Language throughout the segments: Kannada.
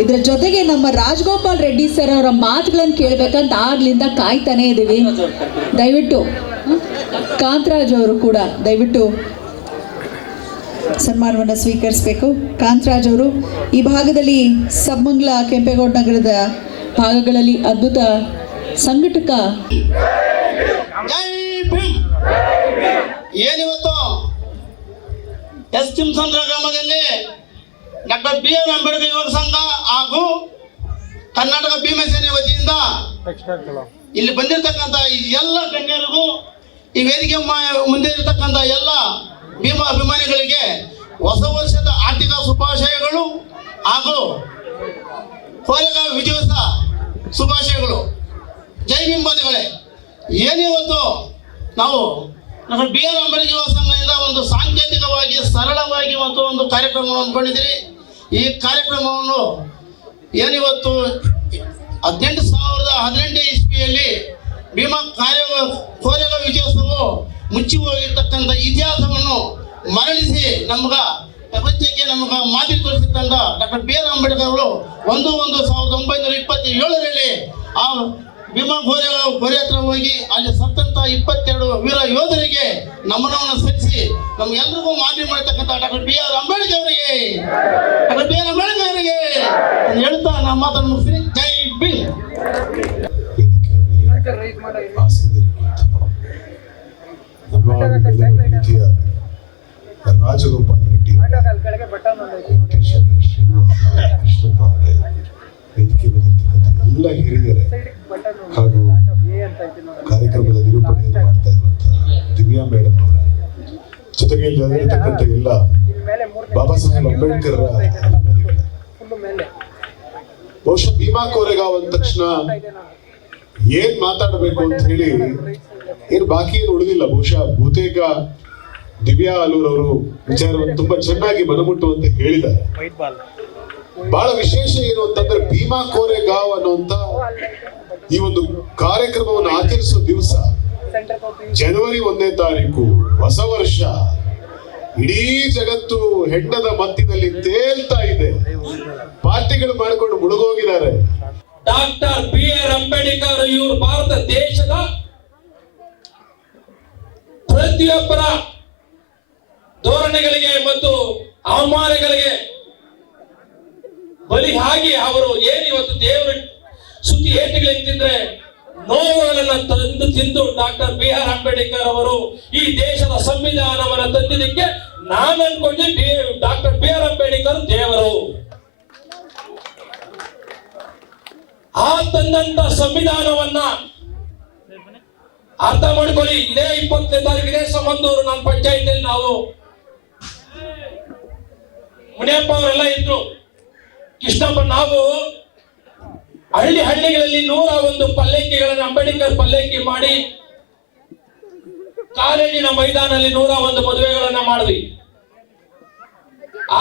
ಇದ್ರ ಜೊತೆಗೆ ನಮ್ಮ ರಾಜಗೋಪಾಲ್ ರೆಡ್ಡಿ ಸರ್ ಅವರ ಮಾತುಗಳನ್ನು ಕೇಳಬೇಕಂತ ಆಗ್ಲಿಂದ ಕಾಯ್ತಾನೆ ಇದ್ದೀವಿ ದಯವಿಟ್ಟು? ಕಾಂತರಾಜ್ ಅವರು ಕೂಡ ದಯವಿಟ್ಟು ಸನ್ಮಾನವನ್ನು ಸ್ವೀಕರಿಸಬೇಕು. ಕಾಂತರಾಜ್ ಅವರು ಈ ಭಾಗದಲ್ಲಿ ಸಬ್ಮಂಗ್ಲ ಕೆಂಪೇಗೌಡ ನಗರದ ಭಾಗಗಳಲ್ಲಿ ಅದ್ಭುತ ಸಂಘಟಕ. ಏನಿವತ್ತು, ಎಸ್ ತಿಮ್ಸಂದ್ರ ಗ್ರಾಮದಲ್ಲಿ ಡಾಕ್ಟರ್ ಬಿ ಆರ್ ಅಂಬೇಡ್ಕರ್ ಯುವಕ ಸಂಘ ಹಾಗೂ ಕರ್ನಾಟಕ ಭೀಮಸೇನೆ ವತಿಯಿಂದ ಇಲ್ಲಿ ಬಂದಿರತಕ್ಕಂತ ಎಲ್ಲ ಗಣ್ಯರಿಗೂ ಈ ವೇದಿಕೆ ಮುಂದೆ ಇರತಕ್ಕಂತ ಎಲ್ಲ ಭೀಮಾ ಅಭಿಮಾನಿಗಳಿಗೆ ಹೊಸ ವರ್ಷದ ಆರ್ಥಿಕ ಶುಭಾಶಯಗಳು ಹಾಗೂ ಕೋರೆಗಾಂವ್ ವಿಜಯೋತ್ಸವ ಶುಭಾಶಯಗಳು. ಜೈ ಭೀಮ್ ಬಂಧುಗಳೇ, ಏನಿವತ್ತು ನಾವು ನಮ್ಮ ಬಿ ಆರ್ ಅಂಬೇಡ್ಕರ್ ಸಂಘದಿಂದ ಒಂದು ಸಾಂಕೇತಿಕವಾಗಿ ಸರಳವಾಗಿ ಮತ್ತು ಒಂದು ಕಾರ್ಯಕ್ರಮವನ್ನು ಅಂದ್ಕೊಂಡಿದ್ದೀರಿ ಈ ಕಾರ್ಯಕ್ರಮವನ್ನು ಏನಿವತ್ತು ಹದಿನೆಂಟು ಸಾವಿರದ ಹದಿನೆಂಟು ಇಸ್ವಿಯಲ್ಲಿ ಭೀಮಾ ಕಾರ್ಯ ಕೋರೆಗ ವಿಜಯೋತ್ಸವ ಮುಚ್ಚಿ ಹೋಗಿರ್ತಕ್ಕಂಥ ಇತಿಹಾಸವನ್ನು ಮರಳಿಸಿ ನಮ್ಗ ಪ್ರಪಂಚಕ್ಕೆ ನಮಗ ಮಾತಿ ತೋರಿಸಿರ್ತಂತ ಡಾಕ್ಟರ್ ಬಿ ಆರ್ ಅಂಬೇಡ್ಕರ್ ಅವರು ಒಂದು ಒಂದು ಸಾವಿರದ ಒಂಬೈನೂರ ಇಪ್ಪತ್ತೇಳರಲ್ಲಿ ಆ ಭೀಮಾ ಘೋರೆ ಹತ್ರ ಹೋಗಿ ಅಲ್ಲಿ ಸತ್ತಂತ ಇಪ್ಪತ್ತೆರಡು ವೀರ ಯೋಧರಿಗೆ ನಮನವನ್ನು ಸಲ್ಲಿಸಿ ನಮ್ಗೆಲ್ರಿಗೂ ಮಾದರಿ ಮಾಡತಕ್ಕಂಥ ಡಾಕ್ಟರ್ ಬಿ ಆರ್ ಅಂಬೇಡ್ಕರ್ ಅವರಿಗೆ. ಡಾಕ್ಟರ್ ಬಿ ಆರ್ ಅಂಬೇಡ್ಕರ್ ಅವರಿಗೆ ಹೇಳ್ತಾ ನಮ್ಮ ಮಾತನ್ನು ಮುಗಿಸಿ ಜೈ ಬಿ ರಾಜಗೋಪಾಲ್ ರೆಡ್ಡಿ ಕೃಷ್ಣಪ್ಪ ಅವರೇ ವೇದಿಕೆ ಬಂದಿರ್ತಕ್ಕಂಥ ಎಲ್ಲ ಹಿರಿಯರೇ ಹಾಗೂ ಕಾರ್ಯಕ್ರಮದ ನಿರೂಪಣೆಯನ್ನು ಮಾಡ್ತಾ ಇರುವಂತಹ ದಿವ್ಯಾ ಮೇಡಮ್ ಅವರ. ಜೊತೆಗೆ ಇಲ್ಲಿ ಬಂದಿರತಕ್ಕಂಥ ಎಲ್ಲ ಬಾಬಾ ಸಾಹೇಬ್ ಅಂಬೇಡ್ಕರ್. ಬಹುಶಃ ಭೀಮಾ ಕೋರೆಗಾವ್ ಅಂದ ತಕ್ಷಣ ಏನ್ ಮಾತಾಡಬೇಕು ಅಂತ ಹೇಳಿ ಏನ್ ಬಾಕಿ ಏನು ಉಳಿದಿಲ್ಲ. ಬಹುಶಃ ಬಹುತೇಕ ದಿವ್ಯಾ ಅಲೂರ್ ಅವರು ವಿಚಾರವನ್ನು ತುಂಬಾ ಚೆನ್ನಾಗಿ ಮನಮುಟ್ಟುವಂತೆ ಹೇಳಿದ್ದಾರೆ. ಬಹಳ ವಿಶೇಷ ಏನು ಅಂತಂದ್ರೆ ಭೀಮಾ ಕೋರೆಗಾವ್ ಅನ್ನುವಂತ ಈ ಒಂದು ಕಾರ್ಯಕ್ರಮವನ್ನು ಆಚರಿಸುವ ದಿವಸ ಜನವರಿ ಒಂದನೇ ತಾರೀಕು, ಹೊಸ ವರ್ಷ. ಇಡೀ ಜಗತ್ತು ಹೆಂಡದ ಮತ್ತಿನಲ್ಲಿ ತೇಲ್ತಾ ಇದೆ. ಪಾರ್ಟಿಗಳು ಮಾಡಿಕೊಂಡು ಮುಳುಗೋಗಿದ್ದಾರೆ. ಡಾಕ್ಟರ್ ಬಿ ಆರ್ ಅಂಬೇಡ್ಕರ್ ಇವರು ಭಾರತ ದೇಶದ ಪ್ರತಿಯೊಬ್ಬರ ಧೋರಣೆಗಳಿಗೆ ಮತ್ತು ಅವಮಾನಗಳಿಗೆ ಬಲಿಯಾಗಿ ಅವರು ಏನಿವತ್ತು ದೇವರ ಸುದ್ದಿ ಏಟುಗಳಿಂತಿದ್ರೆ ನೋವುಗಳನ್ನ ತಂದು ತಿಂದು ಡಾಕ್ಟರ್ ಬಿ ಆರ್ ಅಂಬೇಡ್ಕರ್ ಅವರು ಈ ದೇಶದ ಸಂವಿಧಾನವನ್ನ ತಂದಿದ್ದಕ್ಕೆ ನಾನು ಅನ್ಕೊಂಡೆ ಡಾಕ್ಟರ್ ಬಿ ಆರ್ ಅಂಬೇಡ್ಕರ್ ದೇವರು. ಆ ತಂದಂತ ಸಂವಿಧಾನವನ್ನ ಅರ್ಥ ಮಾಡ್ಕೊಳ್ಳಿ. ಇದೇ ಇಪ್ಪತ್ತನೇ ತಾರೀಕು ಇದೇ ಸಂಬಂಧವರು ನನ್ನ ಪಂಚಾಯತಿಯಲ್ಲಿ ನಾವು. ಮುನಿಯಪ್ಪ ಅವರೆಲ್ಲ ಇದ್ರು. ಕೃಷ್ಣಪ್ಪ, ನಾವು ಹಳ್ಳಿ ಹಳ್ಳಿಗಳಲ್ಲಿ ನೂರ ಒಂದು ಪಲ್ಲಕ್ಕಿಗಳನ್ನು ಅಂಬೇಡ್ಕರ್ ಪಲ್ಲಕ್ಕಿ ಮಾಡಿ ಕಾಲೇಜಿನ ಮೈದಾನದಲ್ಲಿ ನೂರ ಒಂದು ಮದುವೆಗಳನ್ನ ಮಾಡಿದ್ವಿ.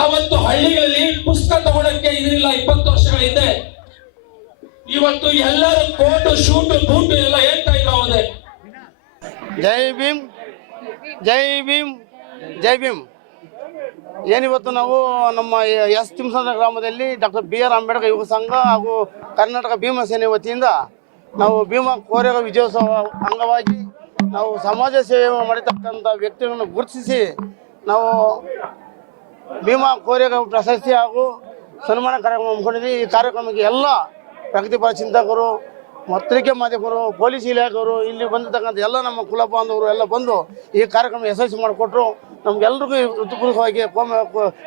ಆವತ್ತು ಹಳ್ಳಿಗಳಲ್ಲಿ ಪುಸ್ತಕ ತಗೊಳಕ್ಕೆ ಇದಿಲ್ಲ ಇಪ್ಪತ್ತು ವರ್ಷಗಳ ಹಿಂದೆ. ಇವತ್ತು ಎಲ್ಲರೂ ಕೋಟು, ಶೂಟು, ಬೂಟು ಎಲ್ಲ ಹೇಳ್ತಾ ಇದ್ರು ಅವದೇ ಜೈ ಭೀಮ್ ಜೈ ಭೀಮ್ ಜೈ ಭೀಮ್. ಏನಿವತ್ತು ನಾವು ನಮ್ಮ ಎಸ್ ತಿಮ್ಸಂದ್ರ ಗ್ರಾಮದಲ್ಲಿ ಡಾಕ್ಟರ್ ಬಿ ಆರ್ ಅಂಬೇಡ್ಕರ್ ಯುವ ಸಂಘ ಹಾಗೂ ಕರ್ನಾಟಕ ಭೀಮ ಸೇನೆ ವತಿಯಿಂದ ನಾವು ಭೀಮಾ ಕೋರೆಗ ವಿಜಯೋತ್ಸವ ಅಂಗವಾಗಿ ನಾವು ಸಮಾಜ ಸೇವೆ ಮಾಡಿರ್ತಕ್ಕಂಥ ವ್ಯಕ್ತಿಗಳನ್ನು ಗುರುತಿಸಿ ನಾವು ಭೀಮಾ ಕೋರೆಗ ಪ್ರಶಸ್ತಿ ಹಾಗೂ ಸನ್ಮಾನ ಕಾರ್ಯಕ್ರಮ ಹಮ್ಮಿಕೊಂಡಿದ್ದೀವಿ. ಈ ಕಾರ್ಯಕ್ರಮಕ್ಕೆ ಎಲ್ಲ ಪ್ರಗತಿಪರ ಚಿಂತಕರು, ಪತ್ರಿಕೆ ಮಾಧ್ಯಮರು, ಪೊಲೀಸ್ ಇಲಾಖೆಯವರು, ಇಲ್ಲಿ ಬಂದಿರ್ತಕ್ಕಂಥ ಎಲ್ಲ ನಮ್ಮ ಕುಲ ಬಾಂಧವರು ಎಲ್ಲ ಬಂದು ಈ ಕಾರ್ಯಕ್ರಮ ಯಶಸ್ವಿ ಮಾಡಿಕೊಟ್ರು. ನಮಗೆಲ್ಲರಿಗೂ ಹೃತ್ಪೂರ್ವಕವಾಗಿ ಕೋಮ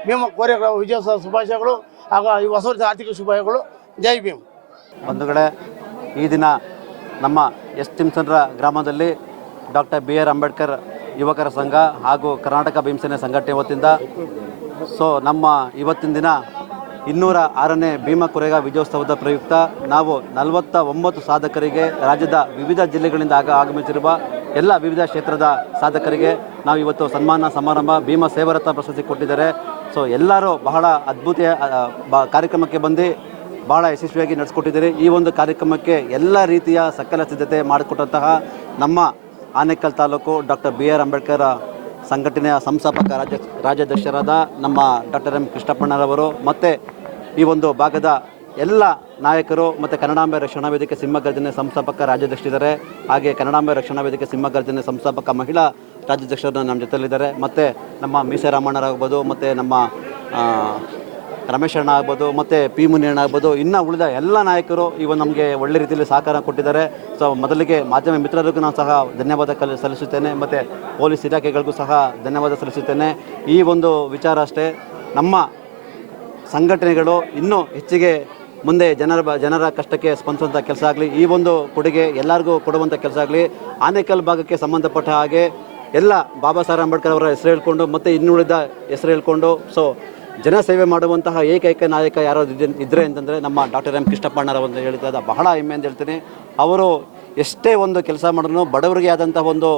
ಭೀಮ ಕೋರೆಗ ವಿಜಯೋತ್ಸವ ಶುಭಾಶಯಗಳು ಹಾಗೂ ಈ ಹೊಸ ವರ್ಷದ ಆರ್ಥಿಕ ಶುಭಾಶಯಗಳು. ಜೈ ಭೀಮ್. ಬಂಧುಗಳೇ ಈ ದಿನ ನಮ್ಮ ಎಸ್ ತಿಮ್ಸನ್ರ ಗ್ರಾಮದಲ್ಲಿ ಡಾಕ್ಟರ್ ಬಿ ಆರ್ ಅಂಬೇಡ್ಕರ್ ಯುವಕರ ಸಂಘ ಹಾಗೂ ಕರ್ನಾಟಕ ಭೀಮಸೇನೆ ಸಂಘಟನೆ ವತಿಯಿಂದ ಸೊ ನಮ್ಮ ಇವತ್ತಿನ ದಿನ ಇನ್ನೂರ ಆರನೇ ಭೀಮ ಕೊರೆಗ ವಿಜಯೋತ್ಸವದ ಪ್ರಯುಕ್ತ ನಾವು ನಲವತ್ತ ಒಂಬತ್ತು ಸಾಧಕರಿಗೆ ರಾಜ್ಯದ ವಿವಿಧ ಜಿಲ್ಲೆಗಳಿಂದ ಆಗ ಆಗಮಿಸಿರುವ ಎಲ್ಲ ವಿವಿಧ ಕ್ಷೇತ್ರದ ಸಾಧಕರಿಗೆ ನಾವು ಇವತ್ತು ಸನ್ಮಾನ ಸಮಾರಂಭ ಭೀಮ ಸೇವರತ್ನ ಪ್ರಶಸ್ತಿ ಕೊಟ್ಟಿದ್ದಾರೆ. ಸೊ ಎಲ್ಲರೂ ಬಹಳ ಅದ್ಭುತ ಕಾರ್ಯಕ್ರಮಕ್ಕೆ ಬಂದು ಭಾಳ ಯಶಸ್ವಿಯಾಗಿ ನಡೆಸ್ಕೊಟ್ಟಿದ್ದೀರಿ. ಈ ಒಂದು ಕಾರ್ಯಕ್ರಮಕ್ಕೆ ಎಲ್ಲ ರೀತಿಯ ಸಕಲ ಸಿದ್ಧತೆ ಮಾಡಿಕೊಟ್ಟಂತಹ ನಮ್ಮ Anekal taluk doctor B R Ambedkar ಸಂಘಟನೆಯ ಸಂಸ್ಥಾಪಕ ರಾಜ್ಯ, ರಾಜ್ಯಾಧ್ಯಕ್ಷರಾದ ನಮ್ಮ ಡಾಕ್ಟರ್ ಎಂ. ಕೃಷ್ಣಪ್ಪಣ್ಣರವರು ಮತ್ತು ಈ ಒಂದು ಭಾಗದ ಎಲ್ಲ ನಾಯಕರು ಮತ್ತು ಕನ್ನಡಾಂಬೆ ರಕ್ಷಣಾ ವೇದಿಕೆ ಸಿಂಹಗರ್ಜನೆ ಸಂಸ್ಥಾಪಕ ರಾಜ್ಯಾಧ್ಯಕ್ಷರಿದ್ದಾರೆ. ಹಾಗೆ ಕನ್ನಡಾಂಬೆ ರಕ್ಷಣಾ ವೇದಿಕೆ ಸಿಂಹಗರ್ಜನೆ ಸಂಸ್ಥಾಪಕ ಮಹಿಳಾ ರಾಜ್ಯಾಧ್ಯಕ್ಷರು ನಮ್ಮ ಜೊತೆಯಲ್ಲಿದ್ದಾರೆ. ಮತ್ತು ನಮ್ಮ ಮೀಸೆ ರಾಮಣ್ಣರಾಗ್ಬೋದು, ಮತ್ತು ನಮ್ಮ ರಮೇಶ್ ಅಣ್ಣ ಆಗ್ಬೋದು, ಮತ್ತು ಪಿ ಮುನಿಯಣ್ಣ ಆಗ್ಬೋದು, ಇನ್ನು ಉಳಿದ ಎಲ್ಲ ನಾಯಕರು ಇವ ನಮಗೆ ಒಳ್ಳೆ ರೀತಿಯಲ್ಲಿ ಸಹಕಾರ ಕೊಟ್ಟಿದ್ದಾರೆ. ಸೊ ಮೊದಲಿಗೆ ಮಾಧ್ಯಮ ಮಿತ್ರರಿಗೂ ನಾನು ಸಹ ಧನ್ಯವಾದ ಕಲ್, ಸಲ್ಲಿಸುತ್ತೇನೆ. ಮತ್ತು ಪೊಲೀಸ್ ಇಲಾಖೆಗಳಿಗೂ ಸಹ ಧನ್ಯವಾದ ಸಲ್ಲಿಸುತ್ತೇನೆ. ಈ ಒಂದು ವಿಚಾರ ಅಷ್ಟೇ. ನಮ್ಮ ಸಂಘಟನೆಗಳು ಇನ್ನೂ ಹೆಚ್ಚಿಗೆ ಮುಂದೆ ಜನರ ಜನರ ಕಷ್ಟಕ್ಕೆ ಸ್ಪಂದಿಸುವಂಥ ಕೆಲಸ ಆಗಲಿ, ಈ ಒಂದು ಕೊಡುಗೆ ಎಲ್ಲರಿಗೂ ಕೊಡುವಂಥ ಕೆಲಸ ಆಗಲಿ, ಆನೇಕಲ್ ಭಾಗಕ್ಕೆ ಸಂಬಂಧಪಟ್ಟ ಹಾಗೆ ಎಲ್ಲ ಬಾಬಾ ಸಾಹೇಬ್ ಅಂಬೇಡ್ಕರ್ ಅವರ ಹೆಸರು ಹೇಳ್ಕೊಂಡು ಮತ್ತು ಇನ್ನುಳಿದ ಹೆಸರು ಹೇಳ್ಕೊಂಡು ಸೊ ಜನಸೇವೆ ಮಾಡುವಂತಹ ಏಕೈಕ ನಾಯಕ ಯಾರೋ ಇದ್ದರೆ ಅಂತಂದರೆ ನಮ್ಮ ಡಾಕ್ಟರ್ ಎಂ ಕೃಷ್ಣಪ್ಪಣ್ಣರ ಒಂದು ಹೇಳಿದ ಬಹಳ ಹೆಮ್ಮೆ ಅಂತ ಹೇಳ್ತೀನಿ. ಅವರು ಎಷ್ಟೇ ಒಂದು ಕೆಲಸ ಮಾಡಿದ್ರು ಬಡವರಿಗೆ ಆದಂತಹ ಒಂದು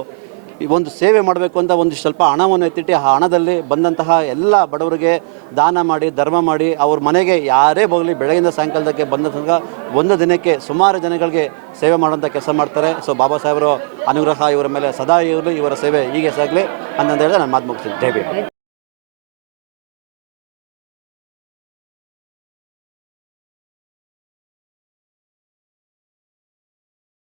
ಒಂದು ಸೇವೆ ಮಾಡಬೇಕು ಅಂತ ಒಂದು ಸ್ವಲ್ಪ ಹಣವನ್ನು ಎತ್ತಿಟ್ಟು ಆ ಹಣದಲ್ಲಿ ಬಂದಂತಹ ಎಲ್ಲ ಬಡವರಿಗೆ ದಾನ ಮಾಡಿ, ಧರ್ಮ ಮಾಡಿ, ಅವ್ರ ಮನೆಗೆ ಯಾರೇ ಹೋಗಲಿ ಬೆಳಗಿಂದ ಸಾಯಂಕಾಲದಕ್ಕೆ ಬಂದ ತನಕ ಒಂದು ದಿನಕ್ಕೆ ಸುಮಾರು ಜನಗಳಿಗೆ ಸೇವೆ ಮಾಡುವಂಥ ಕೆಲಸ ಮಾಡ್ತಾರೆ. ಸೊ ಬಾಬಾ ಸಾಹೇಬರು, ಅನುಗ್ರಹ ಇವರ ಮೇಲೆ, ಸದಾ ಇರಲಿ, ಇವರ ಸೇವೆ ಹೀಗೆ ಸಾಗಲಿ. ಅಂತಂದೇಳಿದ್ರೆ ನಾನು ಮಾತು ಮುಗಿಸ್ತೀನಿ. ಭೀಮ್.